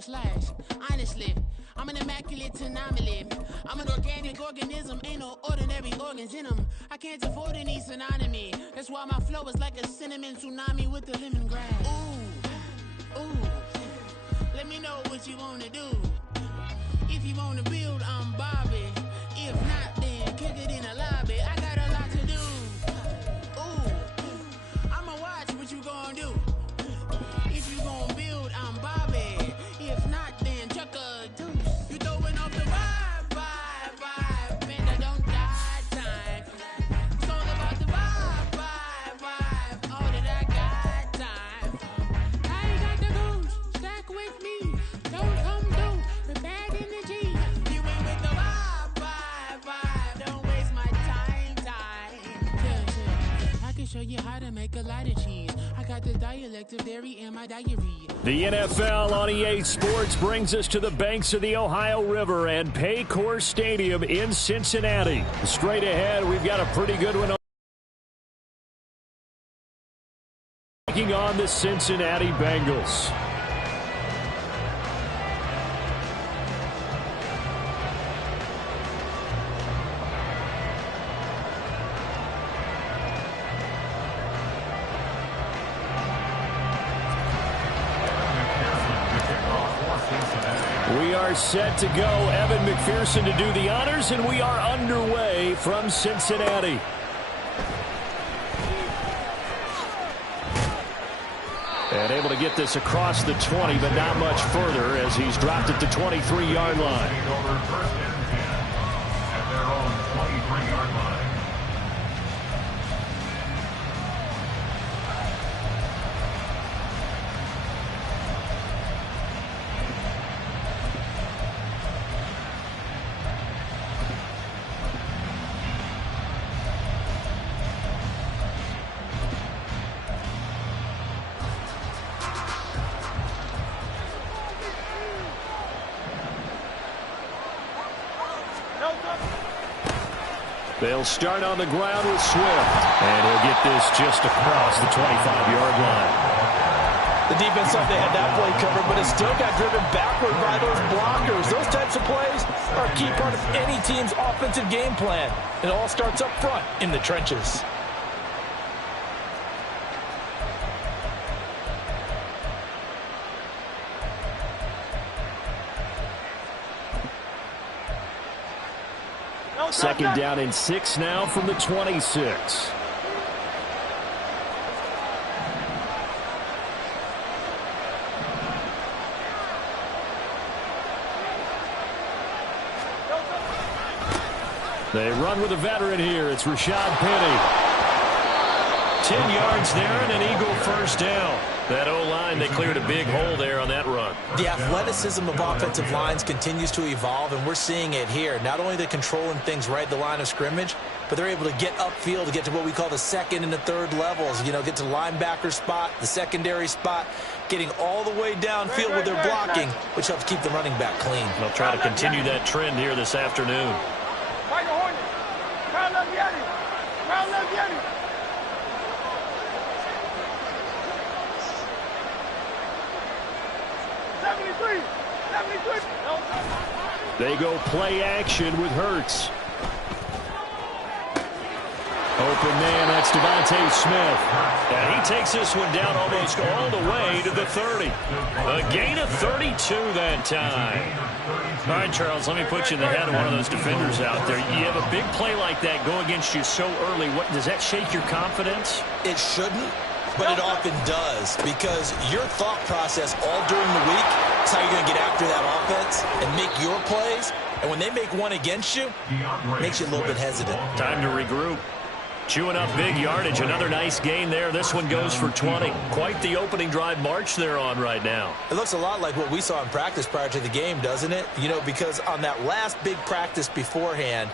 slash. Honestly, I'm an immaculate anomaly. I'm an organic organism, ain't no ordinary organs in them. I can't afford any synonymy. That's why my flow is like a cinnamon tsunami with the lemongrass. Ooh, ooh. Let me know what you wanna do. If you wanna build, I'm Bobby. If not, then kick it in the lobby. I got a lot to do. Ooh, I'ma watch what you gonna do. If you gonna build, I'm Bobby. If not, then chuck a deuce. You throwing off the vibe, and I don't die time. It's all about the vibe, all that I got time. I ain't got the goose, stack with me. Don't come through with bad energy. You ain't with the vibe, don't waste my time. Yeah. I can show you how to make a lot of cheese. I got the dialect of dairy in my diary. The NFL on EA Sports brings us to the banks of the Ohio River and Paycor Stadium in Cincinnati. Straight ahead, we've got a pretty good one. Taking on the Cincinnati Bengals. We are set to go. Evan McPherson to do the honors, and we are underway from Cincinnati. And able to get this across the 20, but not much further as he's dropped it to 23-yard line. At their own 23-yard line. They'll start on the ground with Swift. And he'll get this just across the 25-yard line. The defense thought they had that play covered, but it still got driven backward by those blockers. Those types of plays are a key part of any team's offensive game plan. It all starts up front in the trenches. Second down and 6 now from the 26. They run with a veteran here. It's Rashad Penny. 10 yards there and an Eagle first down. That O-line, they cleared a big hole there on that run. The athleticism of offensive lines continues to evolve, and we're seeing it here. Not only are they controlling things right at the line of scrimmage, but they're able to get upfield to get to what we call the second and the third levels. You know, get to the linebacker spot, the secondary spot, getting all the way downfield with their blocking, which helps keep the running back clean. They'll try to continue that trend here this afternoon. They go play action with Hurts. Open man, that's Devontae Smith. And he takes this one down almost all the way to the 30. A gain of 32 that time. All right, Charles, let me put you in the head of one of those defenders out there. You have a big play like that go against you so early. What does that shake your confidence? It shouldn't, but it often does, because your thought process all during the week is how you're going to get after that offense and make your plays. And when they make one against you, it makes you a little bit hesitant. Time to regroup. Chewing up big yardage. Another nice gain there. This one goes for 20. Quite the opening drive march they're on right now. It looks a lot like what we saw in practice prior to the game, doesn't it? You know, because on that last big practice beforehand,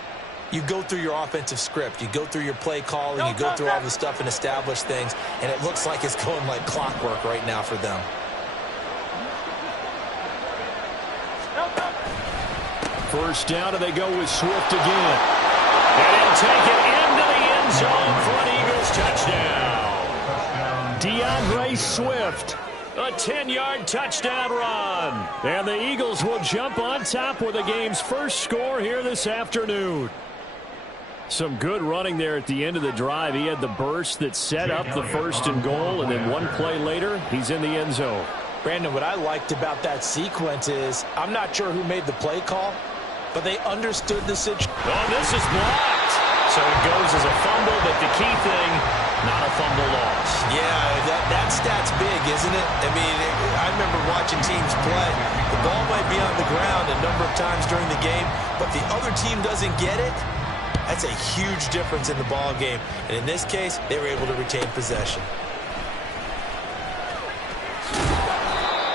you go through your offensive script. You go through your play calling. You go through all the stuff and establish things. And it looks like it's going like clockwork right now for them. First down, and they go with Swift again. And he'll take it into the end zone for an Eagles touchdown. DeAndre Swift, a 10-yard touchdown run. And the Eagles will jump on top with the game's first score here this afternoon. Some good running there at the end of the drive. He had the burst that set up the 1st and goal, and then one play later, he's in the end zone. Brandon, what I liked about that sequence is I'm not sure who made the play call, but they understood the situation. Oh, this is blocked. So it goes as a fumble, but the key thing, not a fumble loss. Yeah, that stat's big, isn't it? I mean, I remember watching teams play. The ball might be on the ground a number of times during the game, but if the other team doesn't get it, that's a huge difference in the ball game. And in this case, they were able to retain possession.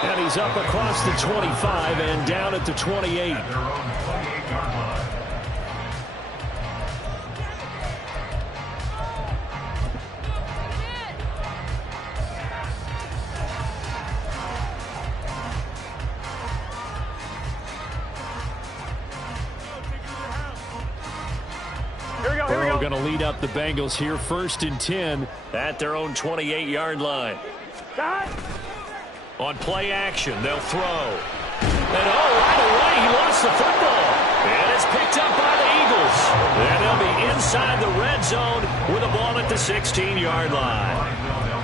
And he's up across the 25 and down at the 28. At their own 28-yard line. Burrow going to lead up the Bengals here, 1st and 10 at their own 28-yard line. On play action, they'll throw. And right away, he lost the football. And it's picked up by the Eagles. And they'll be inside the red zone with the ball at the 16-yard line.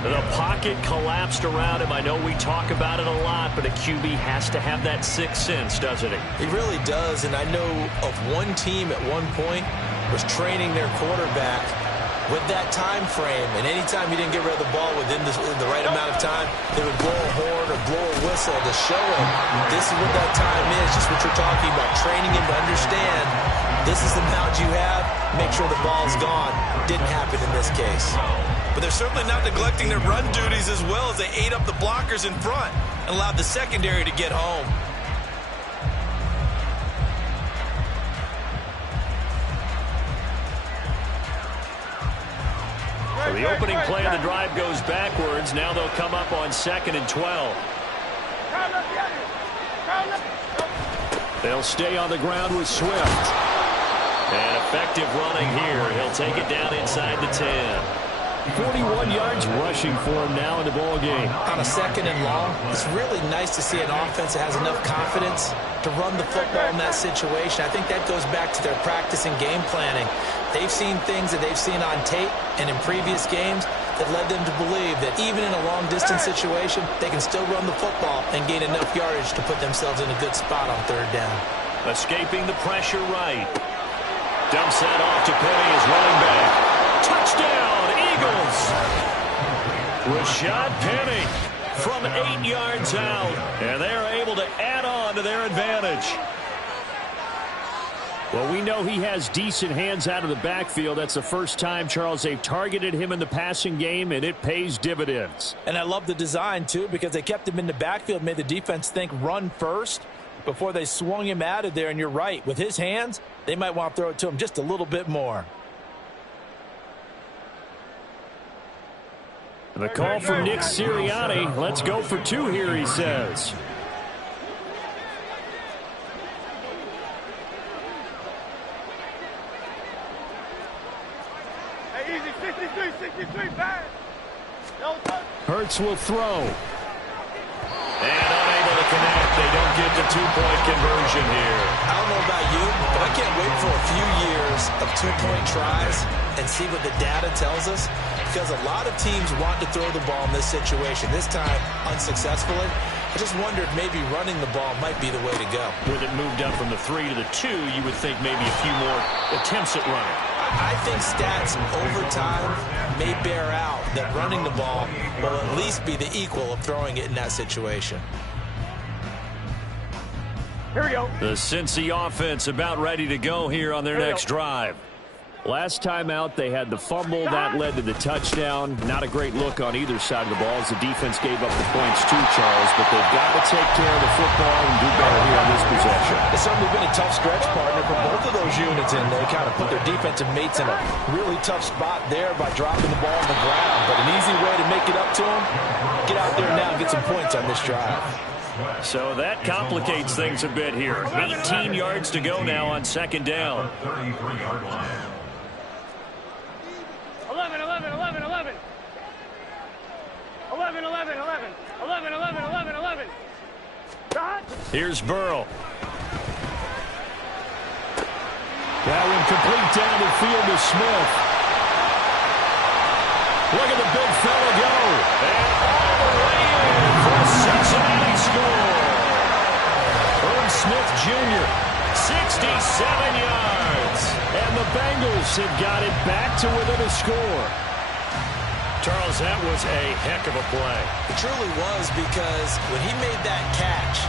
The pocket collapsed around him. I know we talk about it a lot, but a QB has to have that sixth sense, doesn't he? He really does, and I know of one team at one point was training their quarterback with that time frame, and anytime he didn't get rid of the ball within the right amount of time, they would blow a horn or blow a whistle to show him this is what that time is, just what you're talking about, training him to understand this is the amount you have, make sure the ball's gone. Didn't happen in this case. But they're certainly not neglecting their run duties as well as they ate up the blockers in front and allowed the secondary to get home. So the opening play of the drive goes backwards. Now they'll come up on 2nd and 12. They'll stay on the ground with Swift. And effective running here. He'll take it down inside the 10. 41 yards rushing for him now in the ball game. On a 2nd and long, it's really nice to see an offense that has enough confidence to run the football in that situation. I think that goes back to their practice and game planning. They've seen things that they've seen on tape and in previous games that led them to believe that even in a long-distance situation, they can still run the football and gain enough yardage to put themselves in a good spot on 3rd down. Escaping the pressure right. Dumps that off to Penny as running back. Touchdown, Eagles! Rashad Penny from 8 yards out, and they're able to add on to their advantage. Well, we know he has decent hands out of the backfield. That's the first time, Charles, they've targeted him in the passing game, and it pays dividends. And I love the design, too, because they kept him in the backfield, made the defense think run first before they swung him out of there. And you're right, with his hands, they might want to throw it to him just a little bit more. The call from Nick Sirianni. Let's go for 2 here, he says. Hurts will throw. And unable to connect. They don't get the 2-point conversion here. I don't know about you, but I can't wait for a few years of 2-point tries and see what the data tells us, because a lot of teams want to throw the ball in this situation. This time, unsuccessfully. I just wondered maybe running the ball might be the way to go. With it moved up from the 3 to the 2, you would think maybe a few more attempts at running. I think stats over time may bear out that running the ball will at least be the equal of throwing it in that situation. Here we go. The Cincy offense about ready to go here on their next drive. Last time out, they had the fumble. That led to the touchdown. Not a great look on either side of the ball as the defense gave up the points too, Charles. But they've got to take care of the football and do better here on this possession. It's certainly been a tough stretch, partner, for both of those units, and they kind of put their defensive mates in a really tough spot there by dropping the ball on the ground. But an easy way to make it up to them, get out there now and get some points on this drive. So that complicates things a bit here. 18 yards to go now on 2nd down. 33-yard line. 11, 11, 11, 11. 11, 11, 11. 11, 11, 11. Here's Burrow. That one complete down the field to Smith. Look at the big fella go. And all the way in for a Cincinnati score. Irv Smith Jr., 67 yards. And the Bengals have got it back to within a score. Charles, that was a heck of a play. It truly was, because when he made that catch,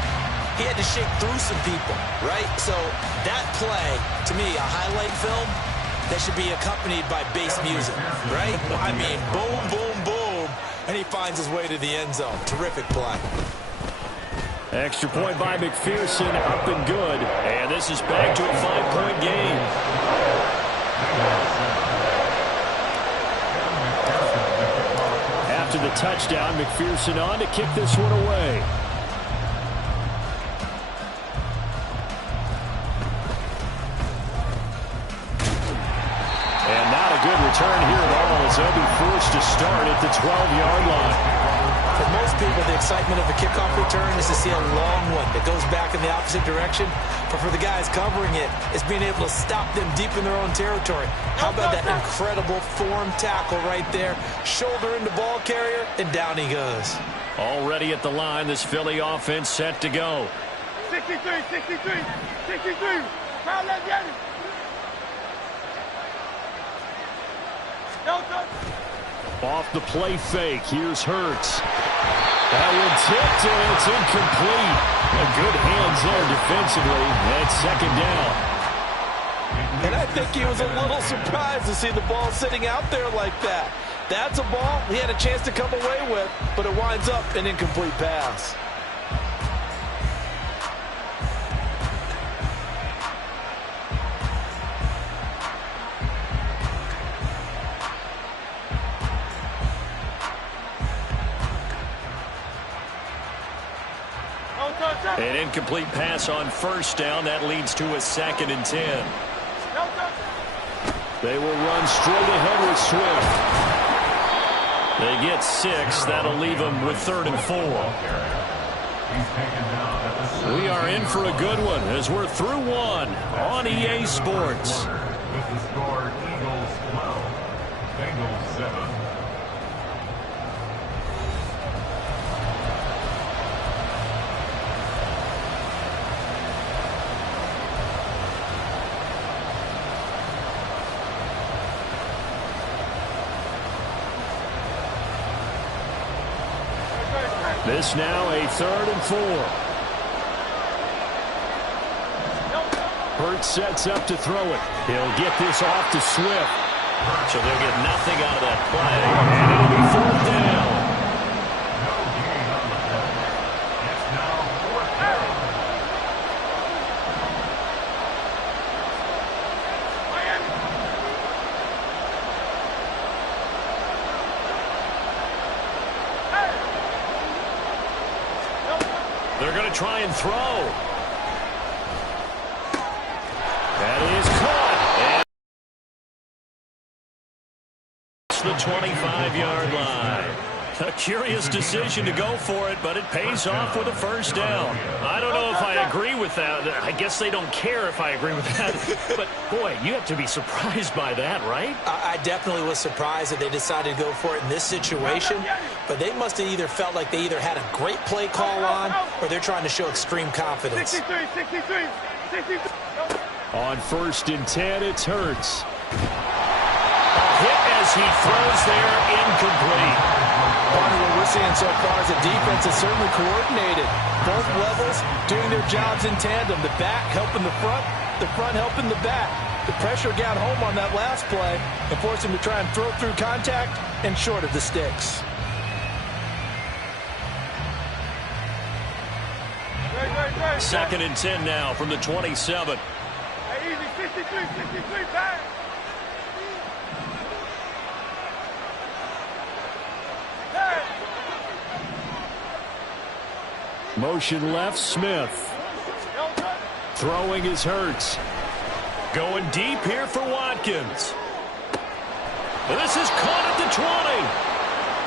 he had to shake through some people, right? So that play, to me, a highlight film that should be accompanied by bass music, right? I mean, boom, boom, boom, and he finds his way to the end zone. Terrific play. Extra point by McPherson, up and good. And this is back to a 5-point game. After the touchdown, McPherson on to kick this one away. Good return here at all, as they'll be forced to start at the 12-yard line. For most people, the excitement of a kickoff return is to see a long one that goes back in the opposite direction. But for the guys covering it, it's being able to stop them deep in their own territory. How about that incredible form tackle right there? Shoulder into ball carrier, and down he goes. Already at the line, this Philly offense set to go. 63, 63, 63. Foul that Jenny. Off the play fake, here's Hurts. That one tipped, and it's incomplete. A good hands there defensively. That's second down. And I think he was a little surprised to see the ball sitting out there like that. That's a ball he had a chance to come away with, but it winds up an incomplete pass. An incomplete pass on first down. That leads to a 2nd and 10. They will run straight ahead with Swift. They get 6. That'll leave them with 3rd and 4. We are in for a good one as we're through one on EA Sports. With the score, Eagles 12, Bengals 7. This now a 3rd and 4. Hurts sets up to throw it. He'll get this off to Swift. So they'll get nothing out of that play. And it'll be 4th down. No gain on the play. It's now 4th down. They're going to try and throw. That is caught. And it's the 25-yard line. A curious decision to go for it, but it pays off with a 1st down. I don't know if I agree with that. I guess they don't care if I agree with that. But, boy, you have to be surprised by that, right? I definitely was surprised that they decided to go for it in this situation. But they must have either felt like they either had a great play call on or they're trying to show extreme confidence. 63, 63, 63. On 1st and 10, it's Hurts. A hit as he throws there, incomplete. Barney, what we're seeing so far is the defense is certainly coordinated. Both levels doing their jobs in tandem. The back helping the front helping the back. The pressure got home on that last play and forced him to try and throw through contact and short of the sticks. Right. 2nd and 10 now from the 27. Hey, easy, 63, 63, back. Motion left, Smith. Throwing is Hurts. Going deep here for Watkins. This is caught at the 20.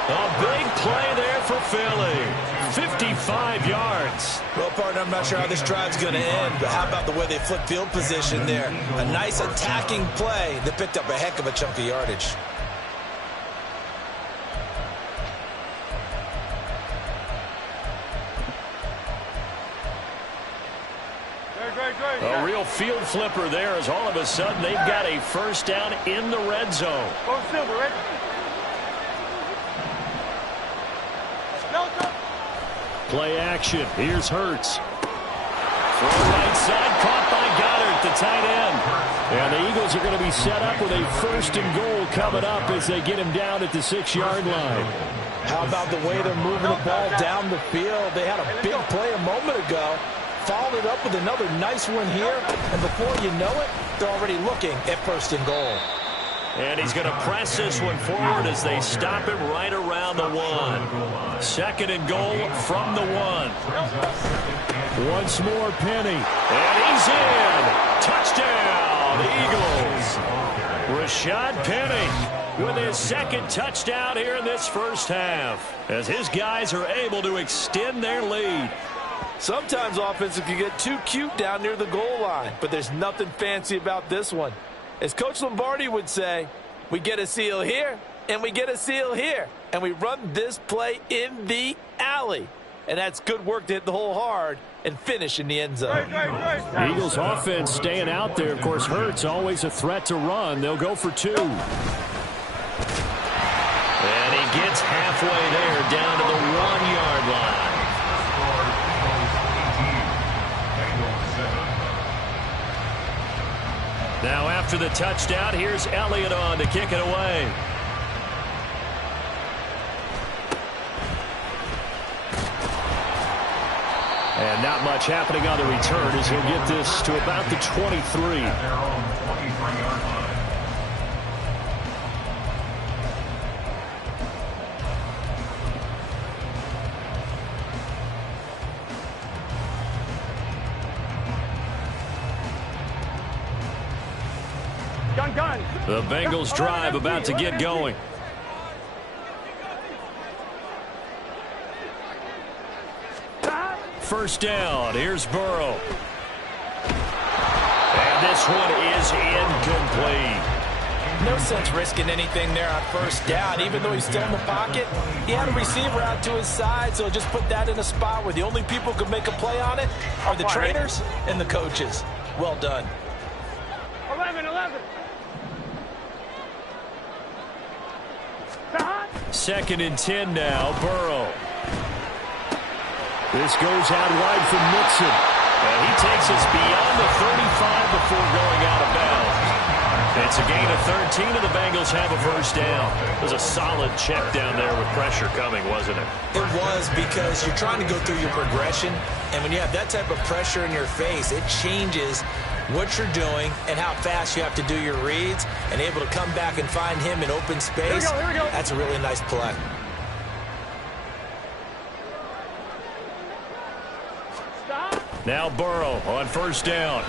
A big play there for Philly. 55 yards. Well, partner, I'm not sure how this drive's going to end, but how about the way they flip field position there? A nice attacking play that picked up a heck of a chunk of yardage. A real field flipper there as all of a sudden they've got a first down in the red zone. Go silver, right? Play action. Here's Hurts. Throw right side, caught by Goddard, the tight end. And the Eagles are going to be set up with a first and goal coming up as they get him down at the 6-yard line. How about the way they're moving the ball down the field? They had a big play a moment ago. Followed it up with another nice one here. And before you know it, they're already looking at first and goal. And he's going to press this one forward as they stop him right around the 1. Second and goal from the 1. Once more, Penny. And he's in. Touchdown, Eagles. Rashad Penny with his second touchdown here in this first half as his guys are able to extend their lead. Sometimes offenses can get too cute down near the goal line, but there's nothing fancy about this one. As Coach Lombardi would say, we get a seal here, and we get a seal here, and we run this play in the alley. And that's good work to hit the hole hard and finish in the end zone. The Eagles offense staying out there. Of course, Hurts always a threat to run. They'll go for 2. And he gets halfway there down to the 1-yard line. Now after the touchdown, here's Elliott on to kick it away. And not much happening on the return as he'll get this to about the 23. The Bengals drive about to get going. First down. Here's Burrow. And this one is incomplete. No sense risking anything there on first down. Even though he's still in the pocket, he had a receiver out to his side, so just put that in a spot where the only people who can make a play on it are the trainers and the coaches. Well done. 11. Second and 10 now. Burrow. This goes out wide from Mixon. And he takes us beyond the 35 before going out of bounds. It's a gain of 13, and the Bengals have a first down. It was a solid check down there with pressure coming, wasn't it? It was, because you're trying to go through your progression, and when you have that type of pressure in your face, it changes what you're doing and how fast you have to do your reads, and able to come back and find him in open space. Here we go. That's a really nice play. Now Burrow on first down.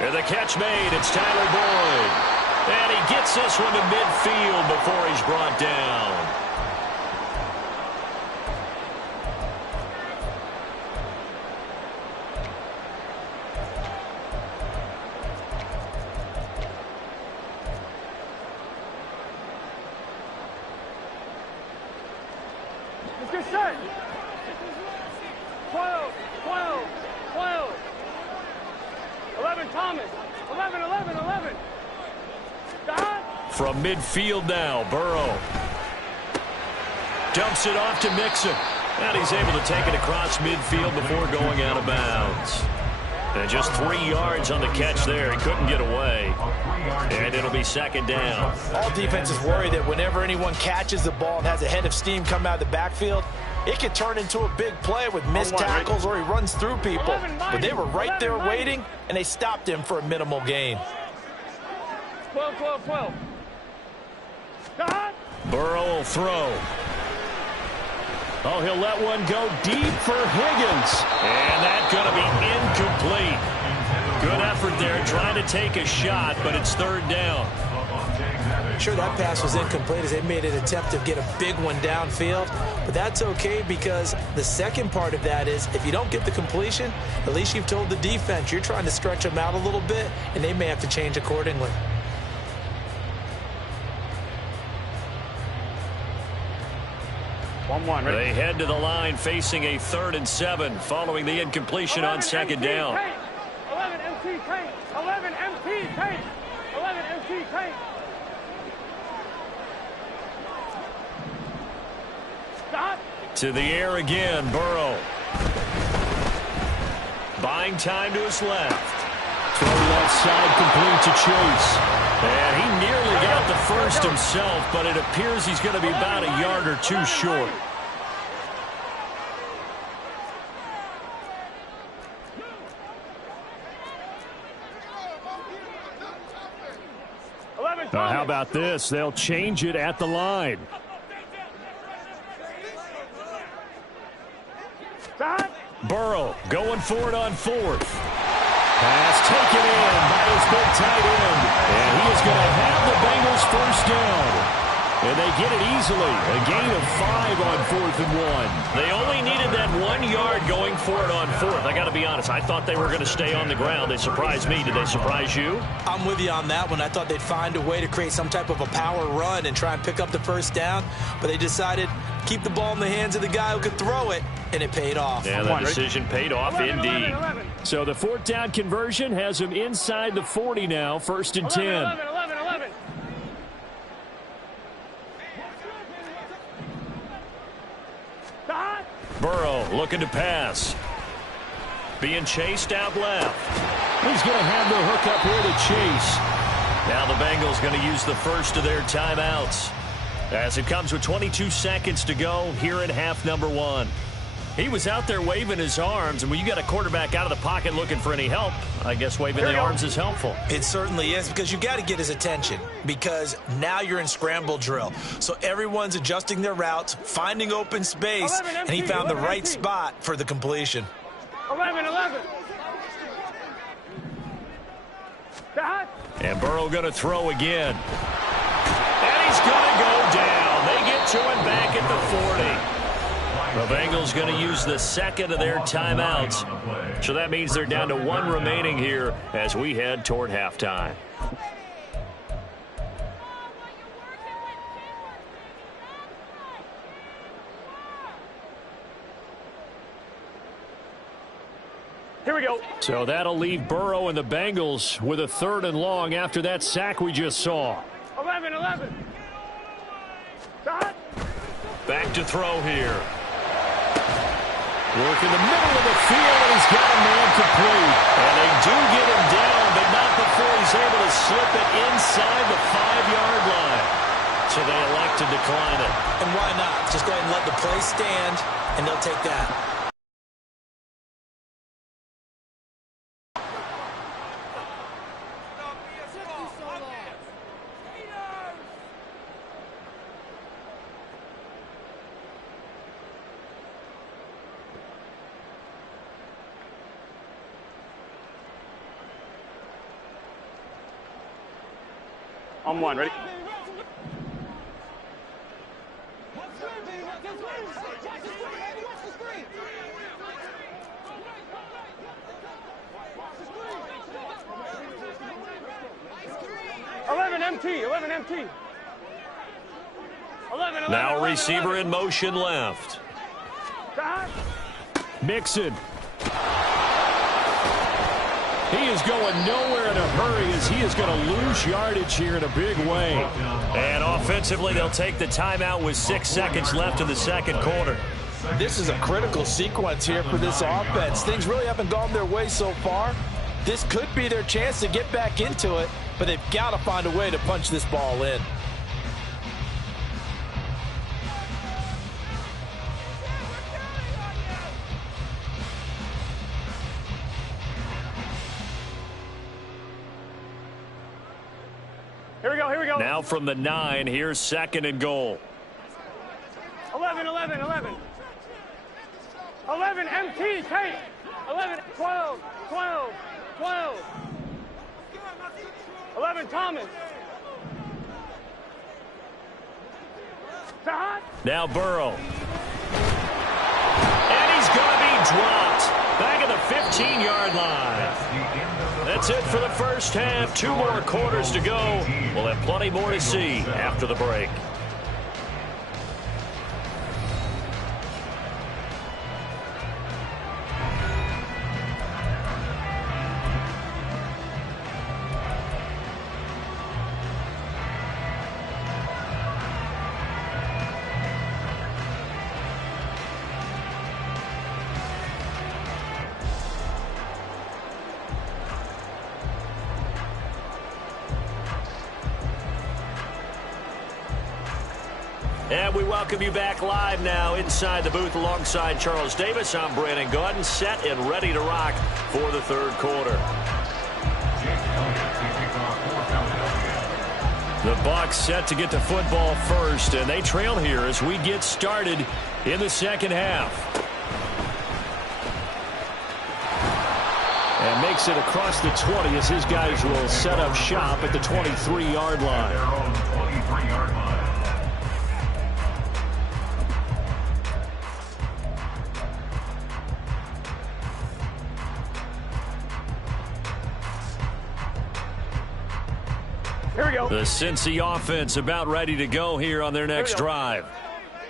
And the catch made. It's Tyler Boyd. And he gets this one to midfield before he's brought down. Let's get set. 12. 11, Thomas. 11. Stop. From midfield now, Burrow. Dumps it off to Mixon. And he's able to take it across midfield before going out of bounds. And just 3 yards on the catch there. He couldn't get away. And it'll be second down. All defenses worry that whenever anyone catches the ball and has a head of steam come out of the backfield, it could turn into a big play with missed tackles or he runs through people. But they were right there waiting, and they stopped him for a minimal gain. 12. Stop. Burrow will throw. Oh, he'll let one go deep for Higgins. And that's going to be incomplete. Good effort there trying to take a shot, but it's third down. Sure, that pass was incomplete as they made an attempt to get a big one downfield, but that's okay because the second part of that is if you don't get the completion, at least you've told the defense you're trying to stretch them out a little bit, and they may have to change accordingly. They head to the line facing a 3rd and 7 following the incompletion on second down. 11 MT tank. 11 MT tank. 11 MT tank. Stop. To the air again, Burrow. Buying time to his left. Throw left side complete to Chase. And he nearly got the first himself, but it appears he's going to be about a yard or two short. How about this? They'll change it at the line. Burrow going for it on 4th. Pass taken in by his big tight end. And he is going to have the Bengals first down. And they get it easily. A gain of 5 on 4th and 1. They only needed that 1 yard going for it on 4th. I got to be honest. I thought they were going to stay on the ground. They surprised me. Did they surprise you? I'm with you on that one. I thought they'd find a way to create some type of a power run and try and pick up the first down. But they decided keep the ball in the hands of the guy who could throw it, and it paid off. Yeah, that decision paid off 11, indeed. 11. So the 4th down conversion has him inside the 40 now, 1st and 10. 11. Burrow looking to pass. Being chased out left. He's going to have the hook up here to Chase. Now the Bengals going to use the first of their timeouts as it comes with 22 seconds to go here in half number 1. He was out there waving his arms, and when you got a quarterback out of the pocket looking for any help, I guess waving the arms is helpful. It certainly is, because you got to get his attention, because now you're in scramble drill. So everyone's adjusting their routes, finding open space, and he found the right spot for the completion. 11. And Burrow going to throw again. And he's going to go down. They get to him back at the 40. The Bengals going to use the second of their timeouts. So that means they're down to 1 remaining here as we head toward halftime. Here we go. So that'll leave Burrow and the Bengals with a 3rd and long after that sack we just saw. 11. Back to throw here. Work in the middle of the field, and he's got a man complete. And they do get him down, but not before he's able to slip it inside the 5-yard line. So they elect to decline it. And why not? Just go ahead and let the play stand, and they'll take that. On 1, ready? Now receiver in motion left. Mixon. He is going nowhere in a hurry as he is going to lose yardage here in a big way. And offensively, they'll take the timeout with 6 seconds left in the second quarter. This is a critical sequence here for this offense. Things really haven't gone their way so far. This could be their chance to get back into it, but they've got to find a way to punch this ball in. Here we go. Now from the 9, here's 2nd and goal. 11. 11 MT, take. 11, 12. 11 Thomas. Now Burrow. And he's going to be dropped. Back at the 15-yard line. That's it for the first half. 2 more quarters to go. We'll have plenty more to see after the break. And we welcome you back live now inside the booth alongside Charles Davis. I'm Brandon Gaudin, set and ready to rock for the third quarter. The Bucs set to get to football first, and they trail here as we get started in the second half. And makes it across the 20 as his guys will set up shop at the 23-yard line. Here we go. The Cincy offense about ready to go here on their next drive.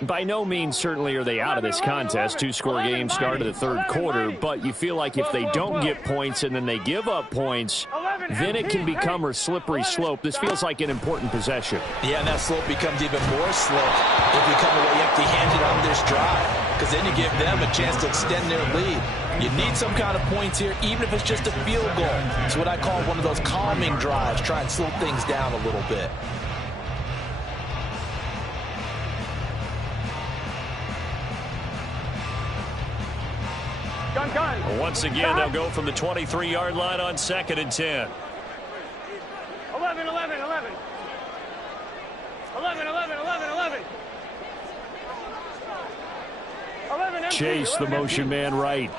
By no means certainly are they out of this contest. 2-score game start of the third quarter, but you feel like if they don't get points and then they give up points, then it can become a slippery slope. This feels like an important possession. Yeah, and that slope becomes even more slope if you come away empty-handed on this drive, because then you give them a chance to extend their lead. You need some kind of points here, even if it's just a field goal. It's what I call one of those calming drives, try and slow things down a little bit. Gun. Once again, they'll go from the 23-yard line on 2nd and 10. 11. 11. Chase, the motion man right.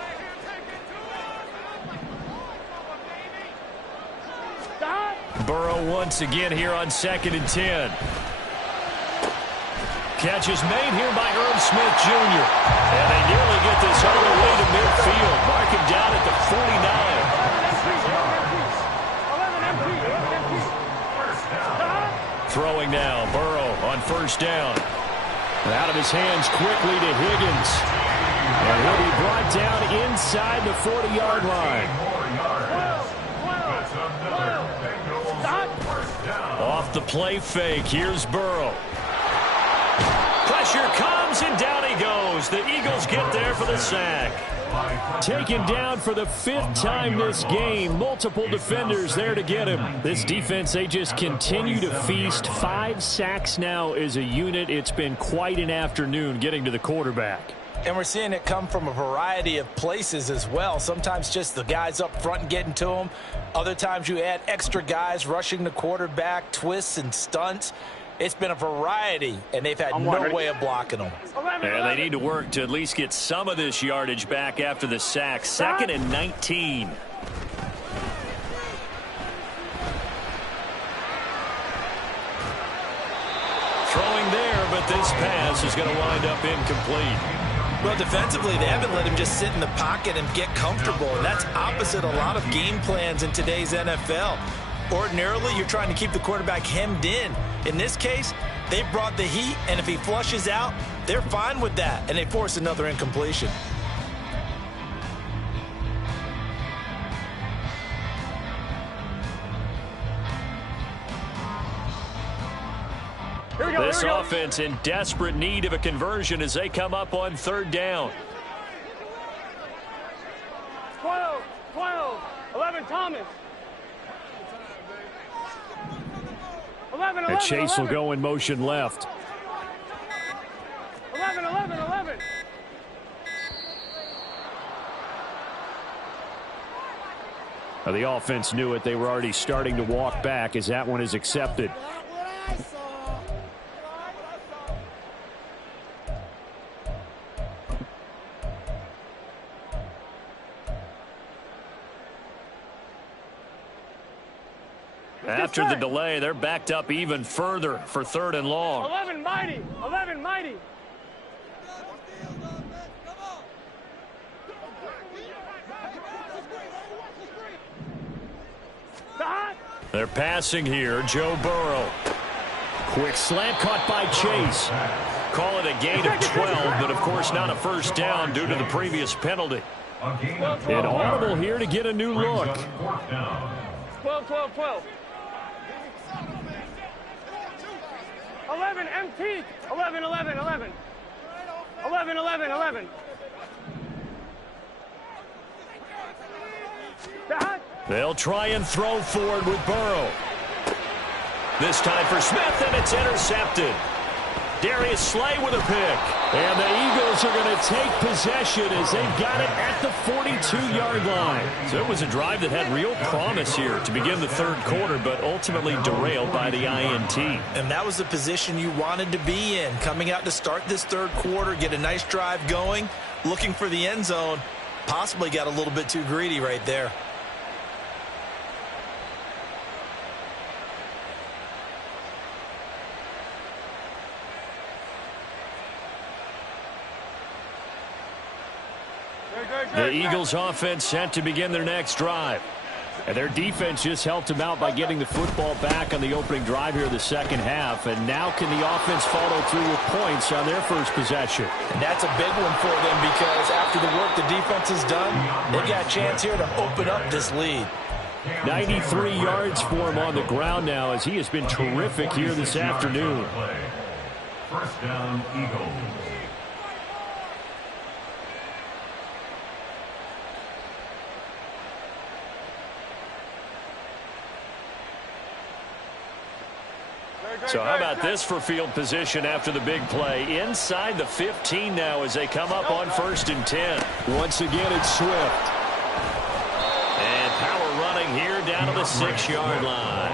Burrow once again here on 2nd and 10. Catch is made here by Irv Smith Jr. And they nearly get this all the way to midfield. Mark him down at the 49. Throwing now, Burrow on 1st down. And out of his hands quickly to Higgins. And he'll be brought down inside the 40-yard line. Off the play fake, here's Burrow. Pressure comes, and down he goes. The Eagles get there for the sack. Taken down for the 5th time this game. Multiple defenders there to get him. This defense, they just continue to feast. 5 sacks now as a unit. It's been quite an afternoon getting to the quarterback. And we're seeing it come from a variety of places as well. Sometimes just the guys up front and getting to them. Other times you add extra guys rushing the quarterback, twists and stunts. It's been a variety, and they've had no way of blocking them. And they need to work to at least get some of this yardage back after the sack. 2nd and 19. Throwing there, but this pass is going to wind up incomplete. Well, defensively, they haven't let him just sit in the pocket and get comfortable, and that's opposite a lot of game plans in today's NFL. Ordinarily, you're trying to keep the quarterback hemmed in. In this case, they brought the heat, and if he flushes out, they're fine with that, and they force another incompletion. This offense in desperate need of a conversion as they come up on 3rd down. 12. 11, Thomas. 11. And Chase will go in motion left. 11. Now, the offense knew it. They were already starting to walk back as that one is accepted. After the delay, they're backed up even further for 3rd and long. 11 mighty. 11 mighty. They're passing here. Joe Burrow. Quick slant caught by Chase. Call it a gain of 12, but of course not a first down due to the previous penalty. An audible here to get a new look. 12. 11 MT. 11. 11. They'll try and throw forward with Burrow. This time for Smith, and it's intercepted. Darius Slay with a pick. And the Eagles are going to take possession as they've got it at the 42-yard line. So it was a drive that had real promise here to begin the 3rd quarter, but ultimately derailed by the INT. And that was the position you wanted to be in. Coming out to start this 3rd quarter, get a nice drive going, looking for the end zone. Possibly got a little bit too greedy right there. The Eagles offense set to begin their next drive. And their defense just helped them out by getting the football back on the opening drive here in the 2nd half. And now can the offense follow through with points on their first possession? And that's a big one for them because after the work the defense has done, they've got a chance here to open up this lead. 93 yards for him on the ground now as he has been terrific here this afternoon. First down, Eagles. So how about this for field position after the big play? Inside the 15 now as they come up on 1st and 10. Once again, it's Swift. And power running here down to the 6-yard line.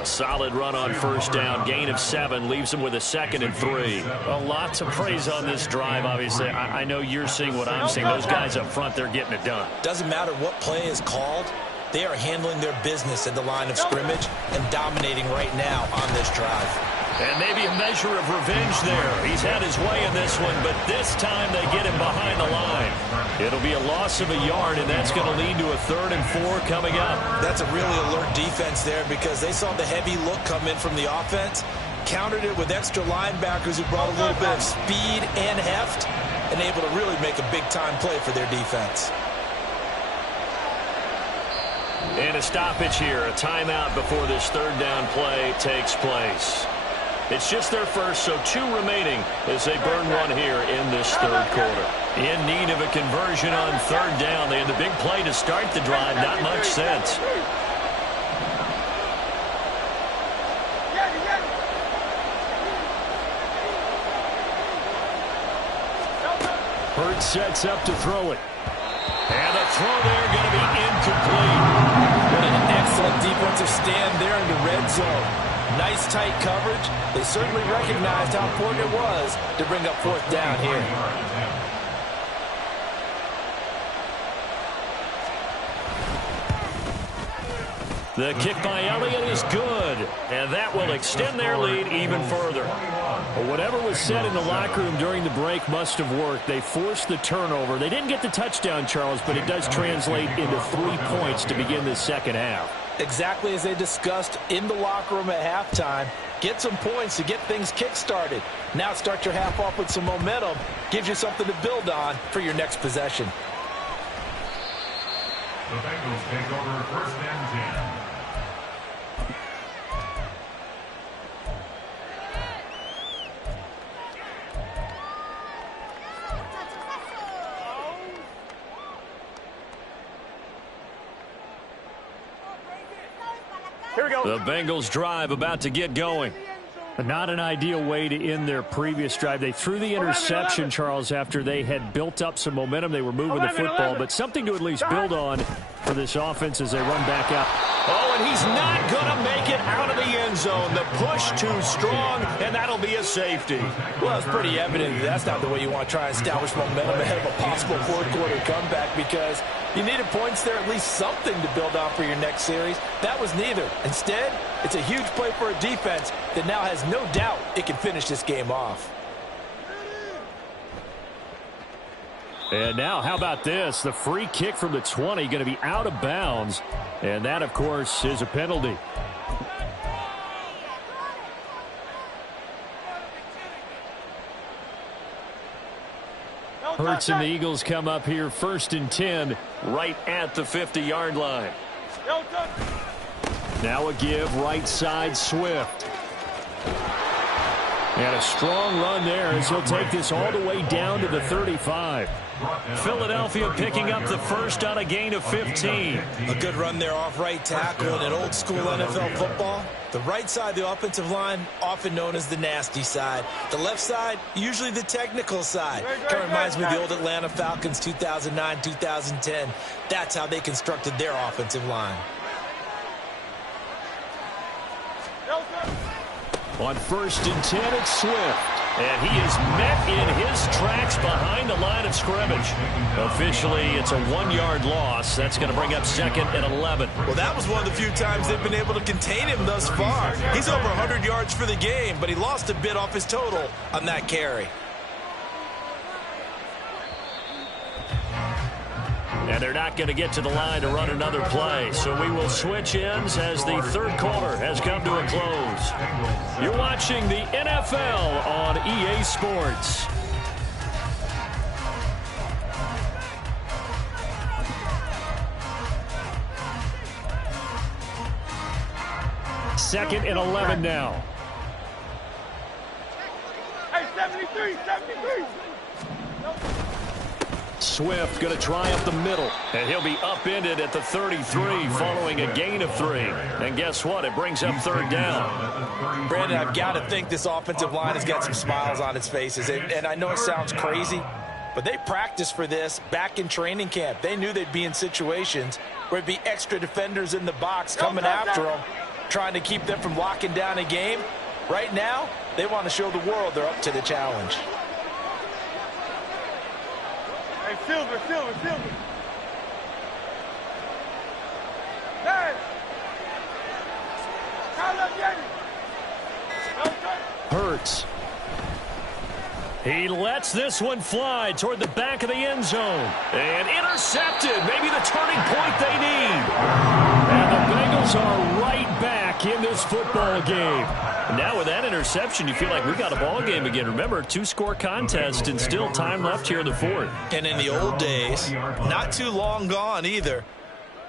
A solid run on 1st down. Gain of 7 leaves them with a 2nd and 3. A lot to praise on this drive, obviously. I know you're seeing what I'm seeing. Those guys up front, they're getting it done. Doesn't matter what play is called. They are handling their business at the line of scrimmage and dominating right now on this drive. And maybe a measure of revenge there. He's had his way in this one, but this time they get him behind the line. It'll be a loss of a yard, and that's going to lead to a 3rd and 4 coming up. That's a really alert defense there because they saw the heavy look come in from the offense, countered it with extra linebackers who brought a little bit of speed and heft, and able to really make a big-time play for their defense. And a stoppage here, a timeout before this 3rd down play takes place. It's just their first, so 2 remaining as they burn one here in this 3rd quarter. In need of a conversion on 3rd down. They had the big play to start the drive, not much sense. Hurts sets up to throw it. And the throw there going to be incomplete. What an excellent defensive stand there in the red zone. Nice tight coverage. They certainly recognized how important it was to bring up 4th down here. The kick by Elliott is good, and that will extend their lead even further. Well, whatever was said in the locker room during the break must have worked. They forced the turnover. They didn't get the touchdown, Charles, but it does translate into 3 points to begin the 2nd half. Exactly as they discussed in the locker room at halftime. Get some points to get things kick-started. Now start your half off with some momentum. Gives you something to build on for your next possession. The Bengals take over 1st and 10. Here we go. The Bengals drive about to get going. Not an ideal way to end their previous drive. They threw the interception, Charles, after they had built up some momentum. They were moving the football, but something to at least build on for this offense as they run back out. Oh, and he's not going to make it out of the end zone. The push too strong, and that'll be a safety. Well, it's pretty evident that's not the way you want to try and establish momentum ahead of a possible fourth-quarter comeback, because you needed points there, at least something to build on for your next series. That was neither. Instead, it's a huge play for a defense that now has no doubt it can finish this game off. And now, how about this? The free kick from the 20 going to be out of bounds. And that, of course, is a penalty. Hurts and the Eagles come up here 1st and 10 right at the 50-yard line. Now a give right side Swift. And a strong run there as he'll take this all the way down to the 35. Philadelphia picking up the first on a gain of 15. A good run there off right tackle in an old-school NFL football. The right side of the offensive line, often known as the nasty side. The left side, usually the technical side. Kind of reminds me of the old Atlanta Falcons 2009-2010. That's how they constructed their offensive line. On 1st and 10, it's Swift. And he is met in his tracks behind the line of scrimmage. Officially, it's a 1-yard loss. That's going to bring up 2nd and 11. Well, that was one of the few times they've been able to contain him thus far. He's over 100 yards for the game, but he lost a bit off his total on that carry. And they're not going to get to the line to run another play. So we will switch ends as the third quarter has come to a close. You're watching the NFL on EA Sports. Second and 11 now. Hey, 73. Swift going to try up the middle, and he'll be upended at the 33 following a gain of 3. And guess what? It brings up 3rd down. Brandon, I've got to think this offensive line has got some smiles on its faces. And I know it sounds crazy, but they practiced for this back in training camp. They knew they'd be in situations where it'd be extra defenders in the box coming after them, trying to keep them from locking down a game. Right now, they want to show the world they're up to the challenge. Hey, Silver. Hey! Hurts. He lets this one fly toward the back of the end zone. And intercepted. Maybe the turning point they need. And the Bengals are right back in this football game. Now with that interception, you feel like we got a ball game again. Remember, 2-score contest and still time left here in the 4th. And in the old days, not too long gone either,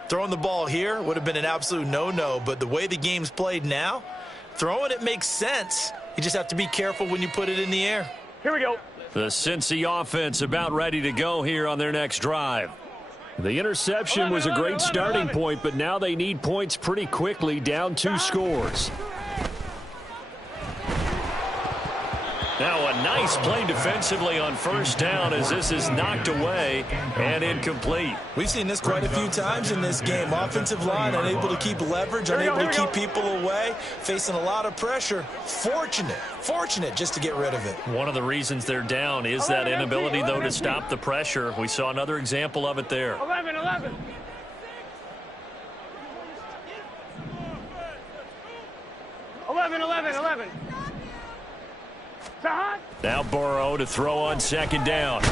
throwing the ball here would have been an absolute no-no. But the way the game's played now, throwing it makes sense. You just have to be careful when you put it in the air. Here we go. The Cincy offense about ready to go here on their next drive. The interception was a great starting point, but now they need points pretty quickly, down 2 scores. Now a nice play defensively on 1st down as this is knocked away and incomplete. We've seen this quite a few times in this game. Offensive line unable to keep leverage, unable to keep people away, facing a lot of pressure. Fortunate just to get rid of it. One of the reasons they're down is that inability, though, to stop the pressure. We saw another example of it there. 11. Now Burrow to throw on 2nd down.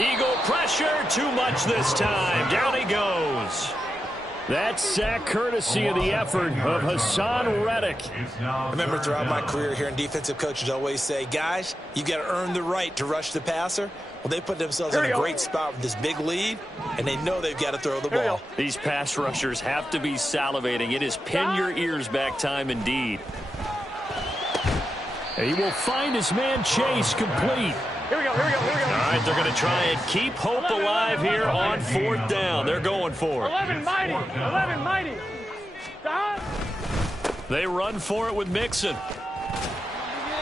Eagle pressure, too much this time. Down he goes. That sack courtesy of the effort of Hassan Reddick. I remember throughout my career hearing defensive coaches always say, guys, you got to earn the right to rush the passer. Well, they put themselves in a great spot with this big lead, and they know they've got to throw the ball. These pass rushers have to be salivating. It is pin your ears back time indeed. He will find his man Chase complete. Here we go. All right, they're going to try and keep hope alive here on 4th down. They're going for it. 11 mighty. They run for it with Mixon.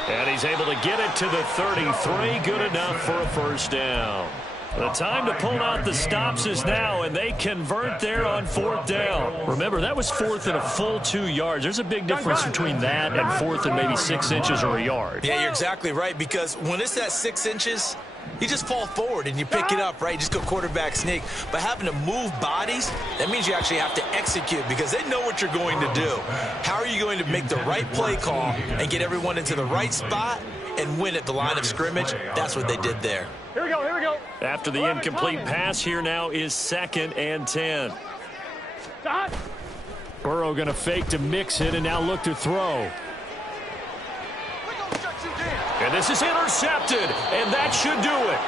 And he's able to get it to the 33. Good enough for a 1st down. The time to pull out the stops is now, and they convert there on 4th down. Remember, that was 4th and a full 2 yards. There's a big difference between that and 4th and maybe 6 inches or a yard. Yeah, you're exactly right, because when it's at 6 inches, you just fall forward and you pick it up, right? You just go quarterback sneak. But having to move bodies, that means you actually have to execute because they know what you're going to do. How are you going to make the right play call and get everyone into the right spot and win at the line of scrimmage? That's what they did there. Here we go, here we go. After the incomplete pass, here now is 2nd and 10. Burrow going to fake to mix it and now look to throw. And this is intercepted, and that should do it.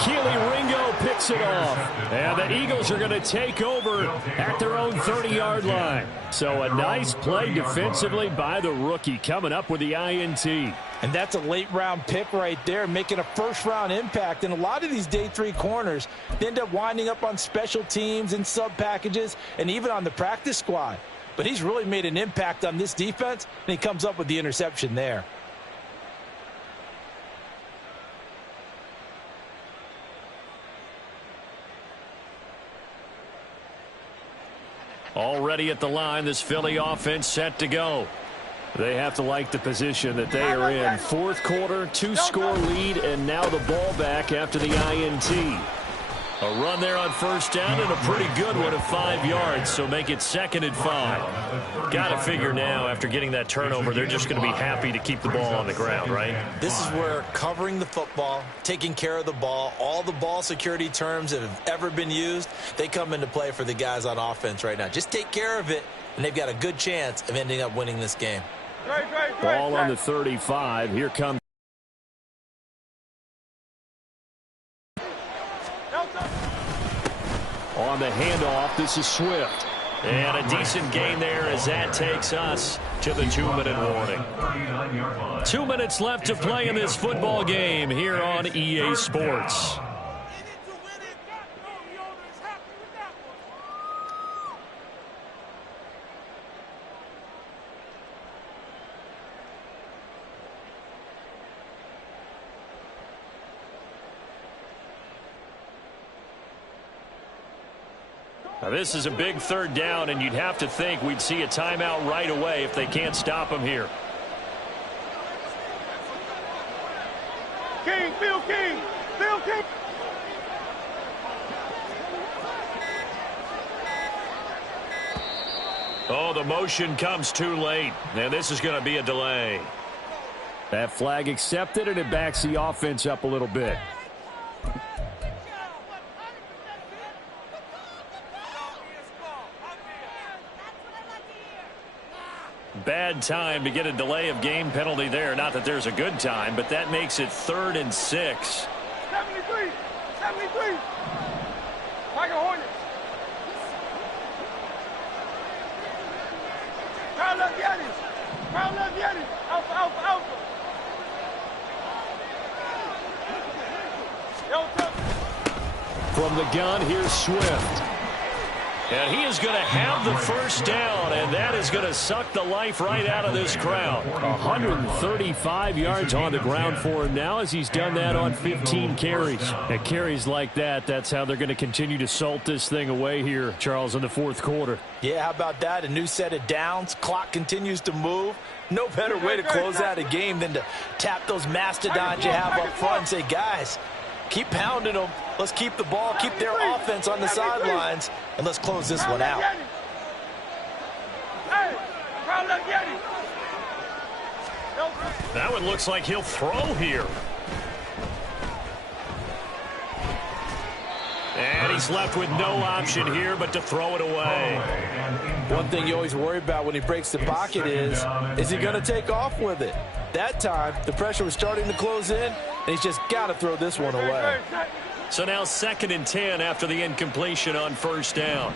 Keely Ringo picks it off. And the Eagles are going to take over at their own 30-yard line. So a nice play defensively by the rookie coming up with the INT. And that's a late-round pick right there, making a first-round impact. And a lot of these day 3 corners end up winding up on special teams and sub-packages and even on the practice squad. But he's really made an impact on this defense, and he comes up with the interception there. Already at the line, this Philly offense set to go. They have to like the position that they are in. 4th quarter, 2-score lead, and now the ball back after the INT. A run there on 1st down and a pretty good one of 5 yards, so make it 2nd and 5. Got to figure now, after getting that turnover, they're just going to be happy to keep the ball on the ground, right? This is where covering the football, taking care of the ball, all the ball security terms that have ever been used, they come into play for the guys on offense right now. Just take care of it, and they've got a good chance of ending up winning this game. Ball on the 35. Here comes. On the handoff, this is Swift. And a decent gain there as that takes us to the 2-minute warning. 2 minutes left to play in this football game here on EA Sports. Now this is a big 3rd down, and you'd have to think we'd see a timeout right away if they can't stop him here. King, Bill King, Bill King. Oh, the motion comes too late, and this is going to be a delay. That flag accepted, and it backs the offense up a little bit. Bad time to get a delay of game penalty there. Not that there's a good time, but that makes it 3rd and 6. 73, 73. Tiger Hornets. Crowd left Yetis. Crowd left Yetis. Alpha, alpha, alpha. From the gun, here's Swift. And he is going to have the 1st down, and that is going to suck the life right out of this crowd. 135 yards on the ground for him now as he's done that on 15 carries. And carries like that, that's how they're going to continue to salt this thing away here, Charles, in the 4th quarter. Yeah, how about that? A new set of downs. Clock continues to move. No better way to close out a game than to tap those mastodons you have up front and say, guys, keep pounding them. Let's keep the ball, keep their offense on the sidelines, and let's close this one out. That one looks like he'll throw here. And he's left with no option here but to throw it away. One thing you always worry about when he breaks the pocket is he going to take off with it? That time, the pressure was starting to close in, and he's just got to throw this one away. So now 2nd and 10 after the incompletion on 1st down.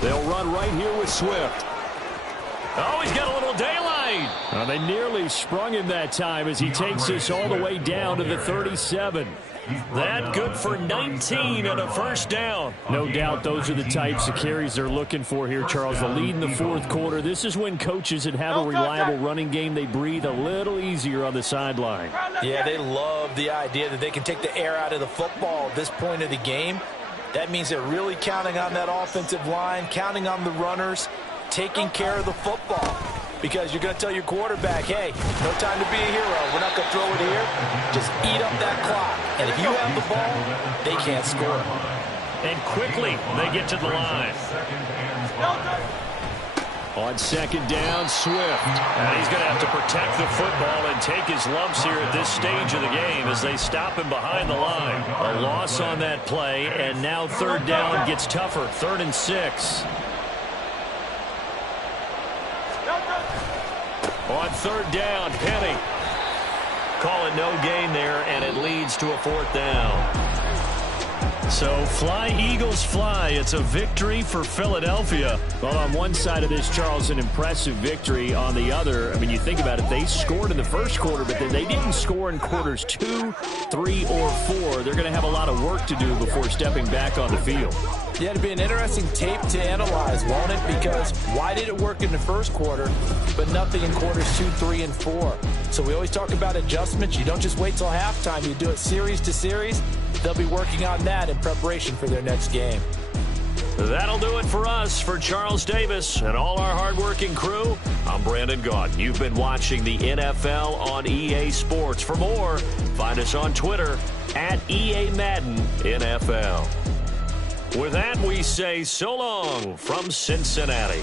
They'll run right here with Swift. Oh, he's got a little daylight. Well, they nearly sprung him that time as he takes this all the way down to the 37. That good for 19 and a first down. No doubt those are the types of carries they're looking for here, Charles. The lead in the fourth quarter. This is when coaches that have a reliable running game, they breathe a little easier on the sideline. Yeah, they love the idea that they can take the air out of the football at this point of the game. That means they're really counting on that offensive line, counting on the runners, taking care of the football. Because you're going to tell your quarterback, hey, no time to be a hero. We're not going to throw it here. Just eat up that clock. And if you have the ball, they can't score. And quickly, they get to the line. On second down, Swift. And he's going to have to protect the football and take his lumps here at this stage of the game as they stop him behind the line. A loss on that play, and now third down gets tougher. 3rd and 6. On third down, Penny. Call it no gain there, and it leads to a 4th down. So fly, Eagles, fly. It's a victory for Philadelphia. Well, on one side of this, Charles, an impressive victory. On the other, I mean, you think about it, they scored in the first quarter, but then they didn't score in quarters 2, 3, or 4. They're going to have a lot of work to do before stepping back on the field. Yeah, it'll be an interesting tape to analyze, won't it? Because why did it work in the first quarter, but nothing in quarters 2, 3, and 4? So we always talk about adjustments. You don't just wait till halftime. You do it series to series. They'll be working on that in preparation for their next game. That'll do it for us. For Charles Davis and all our hardworking crew, I'm Brandon Gaudin. You've been watching the NFL on EA Sports. For more, find us on Twitter at EA Madden NFL. With that, we say so long from Cincinnati.